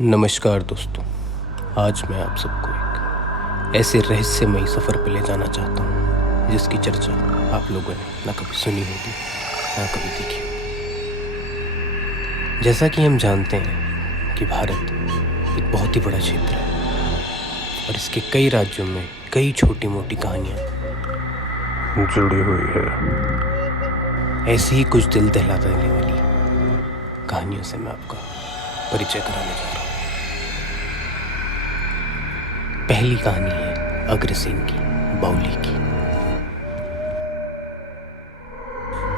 नमस्कार दोस्तों। आज मैं आप सबको एक ऐसे रहस्यमयी सफ़र पर ले जाना चाहता हूँ जिसकी चर्चा आप लोगों ने ना कभी सुनी होगी ना कभी देखी होगी। जैसा कि हम जानते हैं कि भारत एक बहुत ही बड़ा क्षेत्र है और इसके कई राज्यों में कई छोटी मोटी कहानियाँ जुड़ी हुई है। ऐसी ही कुछ दिल दहला देने वाली कहानियों से मैं आपका परिचय कराने जा रहा हूँ। पहली कहानी है अग्रसेन की बावली की।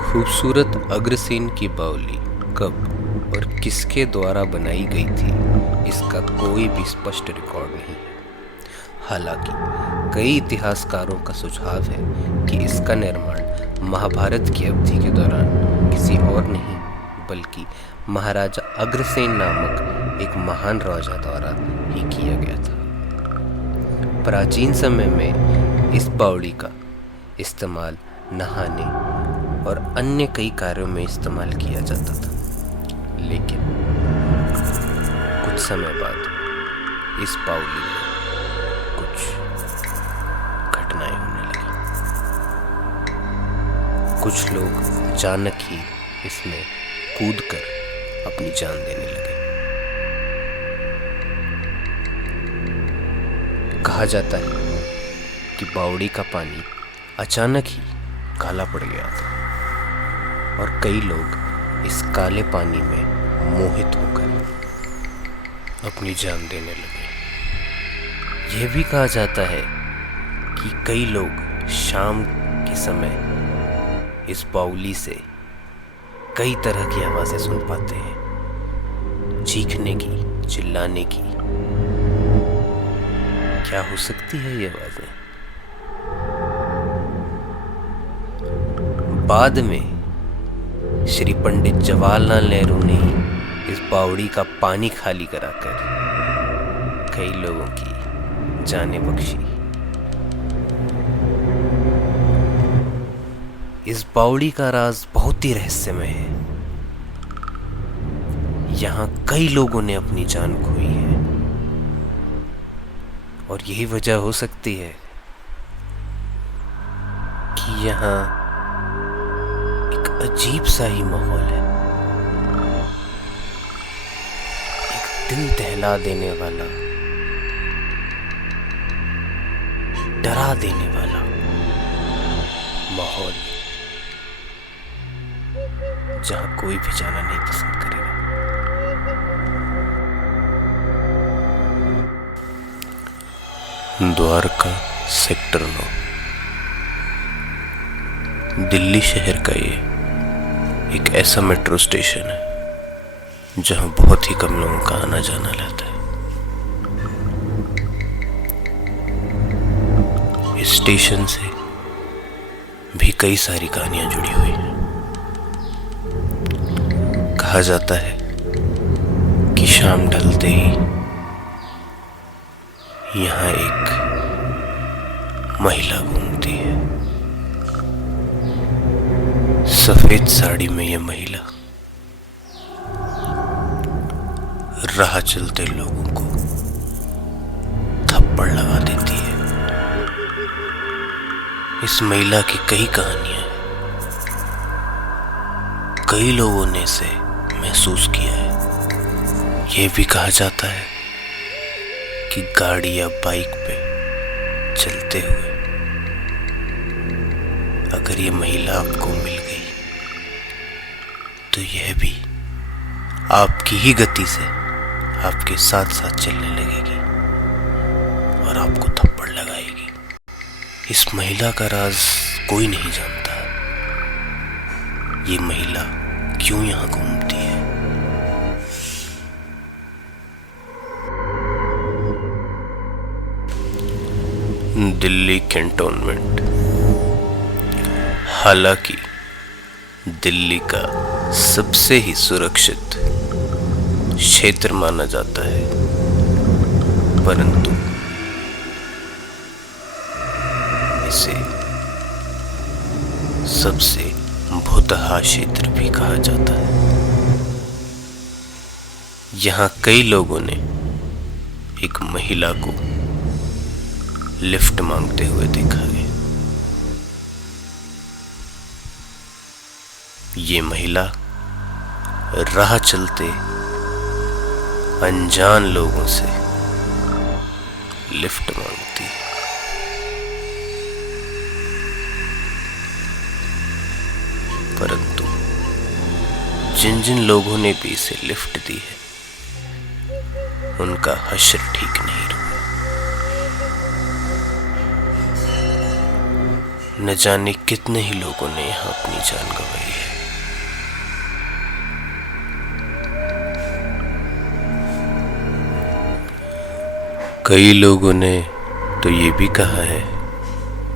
खूबसूरत अग्रसेन की बावली कब और किसके द्वारा बनाई गई थी, इसका कोई भी स्पष्ट रिकॉर्ड नहीं है। हालांकि कई इतिहासकारों का सुझाव है कि इसका निर्माण महाभारत की अवधि के दौरान किसी और नहीं बल्कि महाराजा अग्रसेन नामक एक महान राजा द्वारा ही किया गया था। प्राचीन समय में इस बावड़ी का इस्तेमाल नहाने और अन्य कई कार्यों में इस्तेमाल किया जाता था, लेकिन कुछ समय बाद इस बावली में कुछ घटनाएं होने लगी। कुछ लोग अचानक ही इसमें कूदकर अपनी जान देने लगे। कहा जाता है कि बावड़ी का पानी अचानक ही काला पड़ गया था और कई लोग इस काले पानी में मोहित होकर अपनी जान देने लगे। यह भी कहा जाता है कि कई लोग शाम के समय इस बावली से कई तरह की आवाज़ें सुन पाते हैं, चीखने की, चिल्लाने की। क्या हो सकती है ये आवाज़ें? बाद में श्री पंडित जवाहरलाल नेहरू ने ही इस बावड़ी का पानी खाली कराकर कई लोगों की जानें बख्शी। इस बावड़ी का राज बहुत ही रहस्यमय है। यहाँ कई लोगों ने अपनी जान खोई है और यही वजह हो सकती है कि यहाँ एक अजीब सा ही माहौल है, एक दिल दहला देने वाला, डरा देने वाला माहौल, जहाँ कोई भी जाना नहीं पसंद करेगा। द्वारका सेक्टर 9 दिल्ली शहर का ये एक ऐसा मेट्रो स्टेशन है जहां बहुत ही कम लोगों का आना जाना रहता है। इस स्टेशन से भी कई सारी कहानियां जुड़ी हुई हैं। कहा जाता है कि शाम ढलते ही यहाँ एक महिला घूमती है। सफेद साड़ी में यह महिला राह चलते लोगों को थप्पड़ लगा देती है। इस महिला की कई कहानियां हैं। कई लोगों ने इसे महसूस किया है। यह भी कहा जाता है कि गाड़ी या बाइक पे चलते हुए अगर ये महिला आपको मिल गई तो यह भी आपकी ही गति से आपके साथ साथ चलने लगेगी और आपको थप्पड़ लगाएगी। इस महिला का राज कोई नहीं जानता। ये महिला क्यों यहाँ घूमती है? दिल्ली कैंटोनमेंट। हालांकि दिल्ली का सबसे ही सुरक्षित क्षेत्र माना जाता है, परंतु इसे सबसे भुतहा क्षेत्र भी कहा जाता है। यहाँ कई लोगों ने एक महिला को लिफ्ट मांगते हुए देखा गया। ये महिला राह चलते अनजान लोगों से लिफ्ट मांगती। परंतु जिन जिन लोगों ने भी इसे लिफ्ट दी है, उनका हश्र ठीक नहीं रहा। न जाने कितने ही लोगों ने यहां अपनी जान गंवाई है। कई लोगों ने तो ये भी कहा है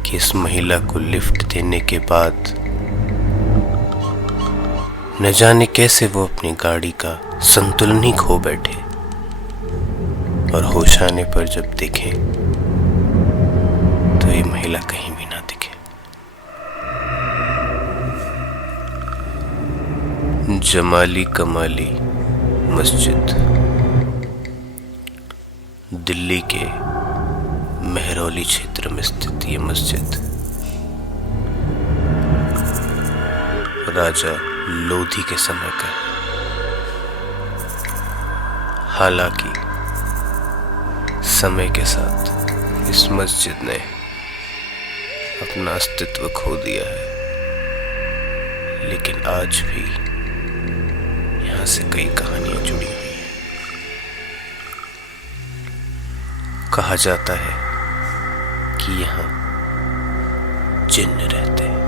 कि इस महिला को लिफ्ट देने के बाद न जाने कैसे वो अपनी गाड़ी का संतुलन ही खो बैठे और होश आने पर जब देखें तो ये महिला कहीं भी ना दिखे। जमाली कमाली मस्जिद, दिल्ली के मेहरौली क्षेत्र में स्थित ये मस्जिद राजा लोधी के समय का है। हालांकि समय के साथ इस मस्जिद ने अपना अस्तित्व खो दिया है, लेकिन आज भी यहाँ से कई कहानियां जुड़ी हुई हैं। कहा जाता है कि यहाँ जिन्न रहते हैं।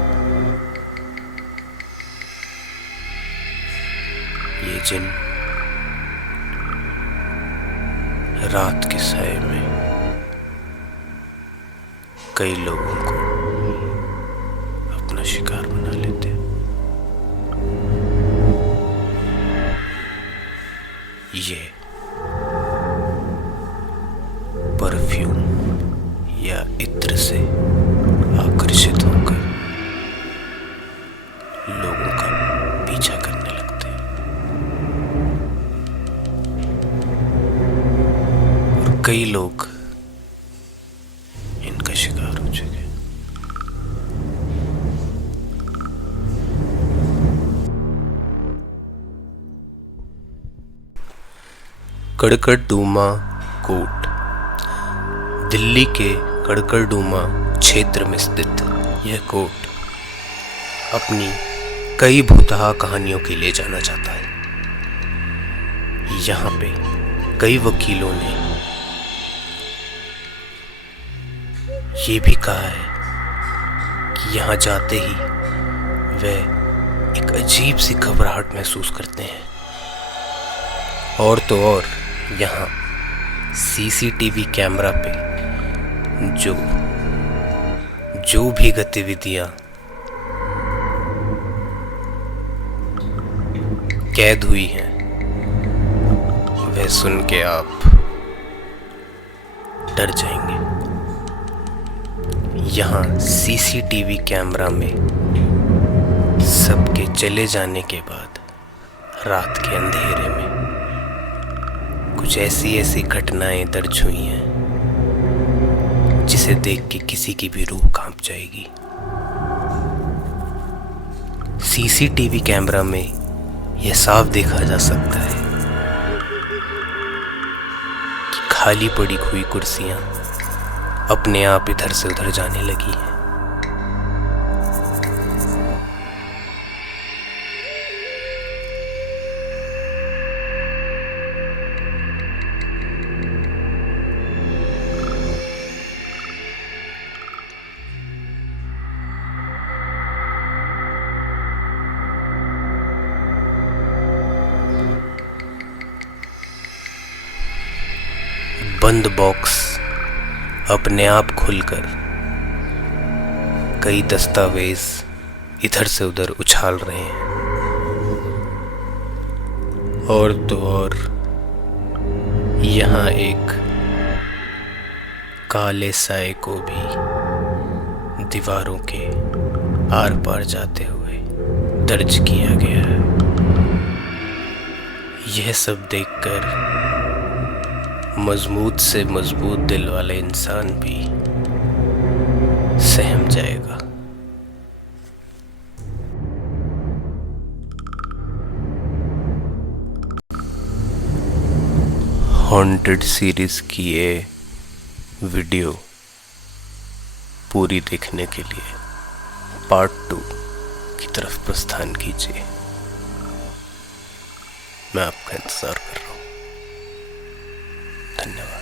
ये जिन्न रात के साये में कई लोगों को अपना शिकार बना लेते हैं। ये परफ्यूम या इत्र से आकर्षित होकर लोगों का पीछा करने लगते हैं और कई लोग इनका शिकार हो चुके हैं। कड़कड़डूमा कोट, दिल्ली के कड़कड़डूमा क्षेत्र में स्थित यह कोर्ट अपनी कई भूतहा कहानियों के लिए जाना जाता है। यहाँ पे कई वकीलों ने ये भी कहा है कि यहाँ जाते ही वे एक अजीब सी घबराहट महसूस करते हैं। और तो और यहाँ सीसीटीवी कैमरा पे जो भी गतिविधियां कैद हुई हैं, वह सुन के आप डर जाएंगे। यहाँ सीसीटीवी कैमरा में सबके चले जाने के बाद रात के अंधेरे में कुछ ऐसी घटनाएं दर्ज हुई हैं जिसे देख के किसी की भी रूह कांप जाएगी। सीसीटीवी कैमरा में यह साफ देखा जा सकता है कि खाली पड़ी हुई कुर्सियां अपने आप इधर से उधर जाने लगी हैं। बंद बॉक्स अपने आप खुलकर कई दस्तावेज इधर से उधर उछाल रहे हैं। और तो और यहाँ एक काले साए को भी दीवारों के आर पार जाते हुए दर्ज किया गया है। यह सब देखकर मजबूत से मजबूत दिल वाले इंसान भी सहम जाएगा। हॉन्टेड सीरीज की ये वीडियो पूरी देखने के लिए पार्ट 2 की तरफ प्रस्थान कीजिए। मैं आपका इंतज़ार कर रहा हूँ। धन्यवाद।